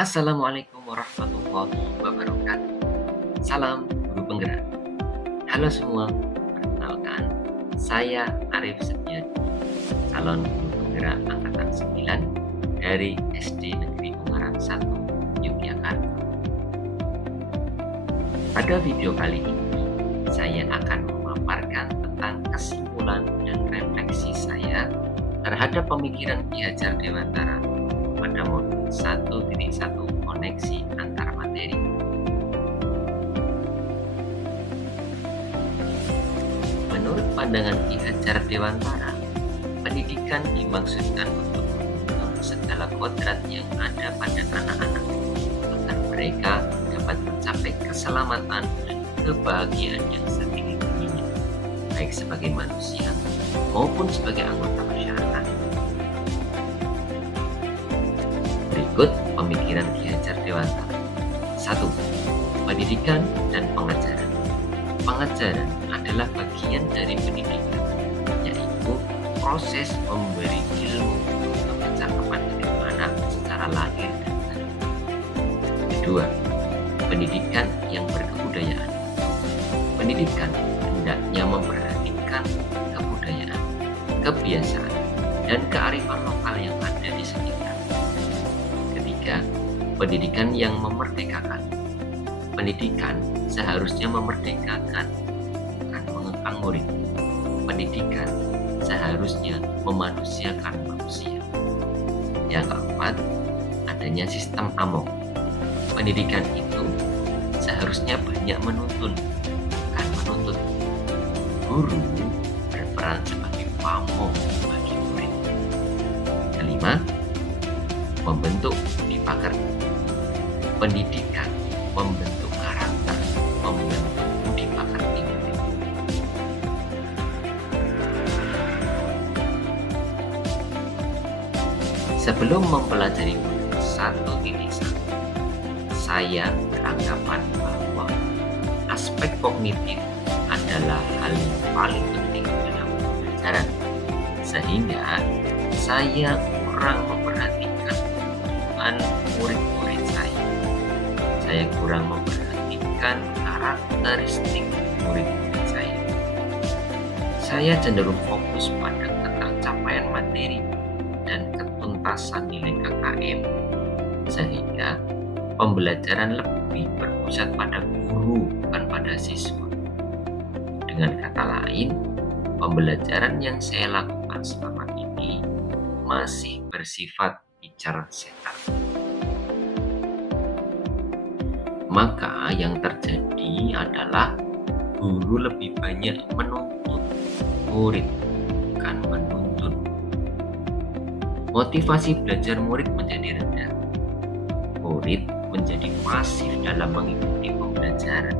Assalamualaikum warahmatullahi wabarakatuh. Salam guru penggerak. Halo semua, perkenalkan saya Arif Setiadi, calon guru penggerak angkatan 9 dari SD Negeri Ungaran 1, Yogyakarta. Pada video kali ini, saya akan memaparkan tentang kesimpulan dan refleksi saya terhadap pemikiran Ki Hajar Dewantara pada modul 1.1 koneksi antar materi. Menurut pandangan Ki Hajar Dewantara, pendidikan dimaksudkan untuk menuntun segala kodrat yang ada pada anak-anak agar mereka dapat mencapai keselamatan dan kebahagiaan yang setinggi-tingginya, baik sebagai manusia maupun sebagai anggota masyarakat. Berikut pemikiran Ki Hajar Dewantara. 1. Pendidikan dan pengajaran. Pengajaran adalah bagian dari pendidikan, yaitu proses memberi ilmu untuk kecakapan hidup anak secara lahir dan batin. Kedua, pendidikan yang berkebudayaan. Pendidikan hendaknya memperhatikan kebudayaan, kebiasaan, dan kearifan lokal yang ada di sekitar. Ketiga, pendidikan yang memerdekakan. Pendidikan seharusnya memerdekakan, bukan mengekang murid. Pendidikan seharusnya memanusiakan manusia. Yang keempat, adanya sistem amok. Pendidikan itu seharusnya banyak menuntun, bukan menuntut. Guru berperan sebagai pamong bagi murid. Kelima, membentuk budi pekerti. Pendidikan membentuk karakter, membentuk budi pekerti murid. Sebelum mempelajari modul 1.1, saya beranggapan bahwa aspek kognitif adalah hal yang paling penting dalam pembelajaran, sehingga saya kurang memperhatikan kebutuhan murid-murid saya. Saya kurang memperhatikan karakteristik murid-murid saya. Saya cenderung fokus pada ketercapaian materi dan ketuntasan nilai KKM, sehingga pembelajaran lebih berpusat pada guru bukan pada siswa. Dengan kata lain, pembelajaran yang saya lakukan selama ini masih bersifat bicara setan. Maka yang terjadi adalah guru lebih banyak menuntut murid, bukan menuntun. Motivasi belajar murid menjadi rendah. Murid menjadi pasif dalam mengikuti pembelajaran.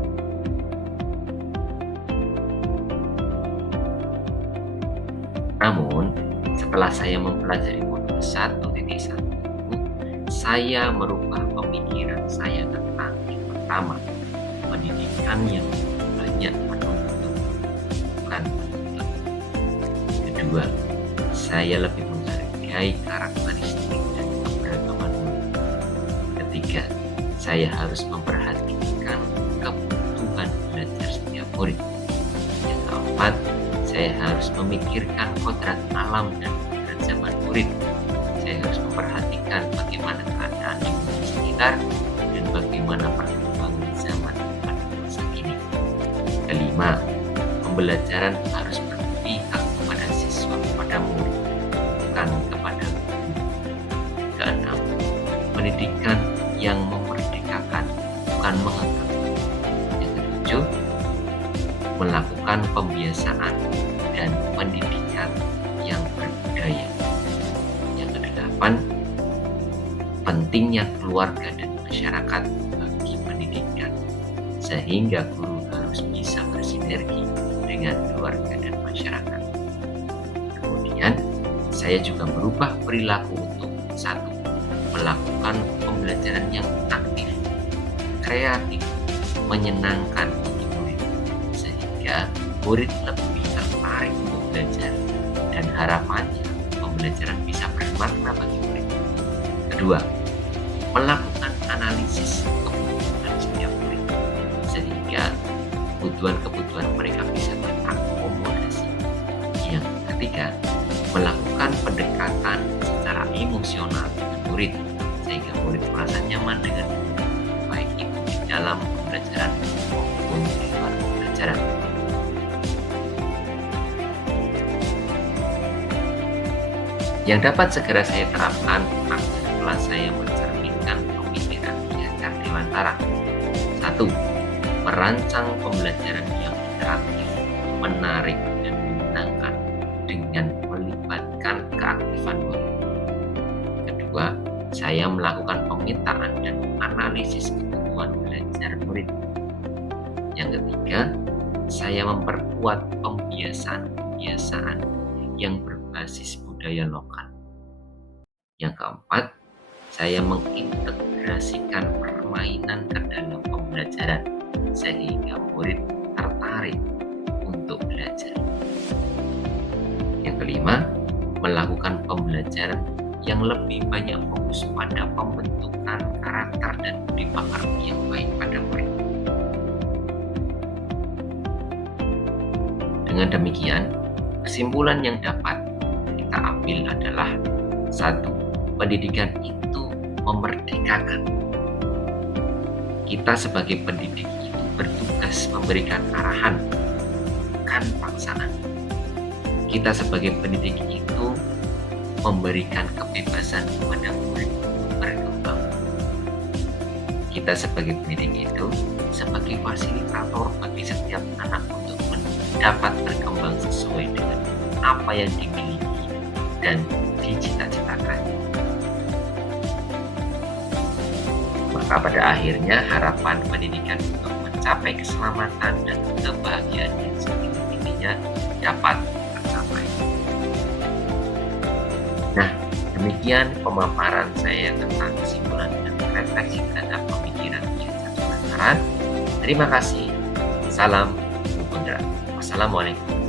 Namun, setelah saya mempelajari modul 1.1, saya merubah pemikiran saya tentang yang pertama, pendidikan yang banyak menuntut, bukan menuntut. Kedua, saya lebih menghargai karakteristik dan keberagaman murid. Ketiga, saya harus memperhatikan kebutuhan belajar setiap murid. Yang keempat, saya harus memikirkan kodrat alam dan kodrat zaman murid. Saya harus memperhatikan bagaimana keadaan lingkungan sekitar dan bagaimana perkembangan zaman pada masa kini. Kelima, pembelajaran harus berpihak kepada siswa, kepada murid, bukan kepada guru. Keenam, pendidikan yang memerdekakan, bukan mengekang. Yang ketujuh, melakukan pembiasaan dan pendidikan yang berbudaya. Yang kedelapan, pentingnya keluarga dan masyarakat bagi pendidikan, sehingga guru harus bisa bersinergi dengan keluarga dan masyarakat. Kemudian, saya juga merubah perilaku untuk satu, melakukan pembelajaran yang aktif, kreatif, menyenangkan bagi murid, sehingga murid lebih tertarik untuk belajar dan harapannya pembelajaran bisa bermakna bagi murid. Kedua, melakukan kebutuhan-kebutuhan mereka bisa terakomodasi. Yang ketiga, melakukan pendekatan secara emosional dengan murid sehingga murid merasa nyaman dengan guru, baik itu di dalam pembelajaran maupun di luar pembelajaran. Yang dapat segera saya terapkan agar kelas saya mencerminkan pemikiran Ki Hajar Dewantara. 1. Merancang pembelajaran yang interaktif, menarik, dan menyenangkan dengan melibatkan keaktifan murid. Kedua, saya melakukan pemetaan dan analisis kebutuhan belajar murid. Yang ketiga, saya memperkuat pembiasaan-pembiasaan yang berbasis budaya lokal. Yang keempat, saya mengintegrasikan permainan ke dalam pembelajaran sehingga murid tertarik untuk belajar. Yang kelima, melakukan pembelajaran yang lebih banyak fokus pada pembentukan karakter dan budi pekerti yang baik pada murid. Dengan demikian, kesimpulan yang dapat kita ambil adalah 1. Pendidikan itu memerdekakan. Kita sebagai pendidik itu bertugas memberikan arahan, bukan paksaan. Kita sebagai pendidik itu memberikan kebebasan kepada murid untuk berkembang. Kita sebagai pendidik itu sebagai fasilitator bagi setiap anak untuk dapat berkembang sesuai dengan apa yang dimiliki dan dicita-citakan. Maka pada akhirnya harapan pendidikan untuk mencapai keselamatan dan kebahagiaan yang setinggi-tingginya dapat tercapai. Nah, demikian pemaparan saya tentang kesimpulan dan refleksi terhadap pemikiran Ki Hajar Dewantara. Terima kasih. Salam Guru Penggerak. Wassalamualaikum.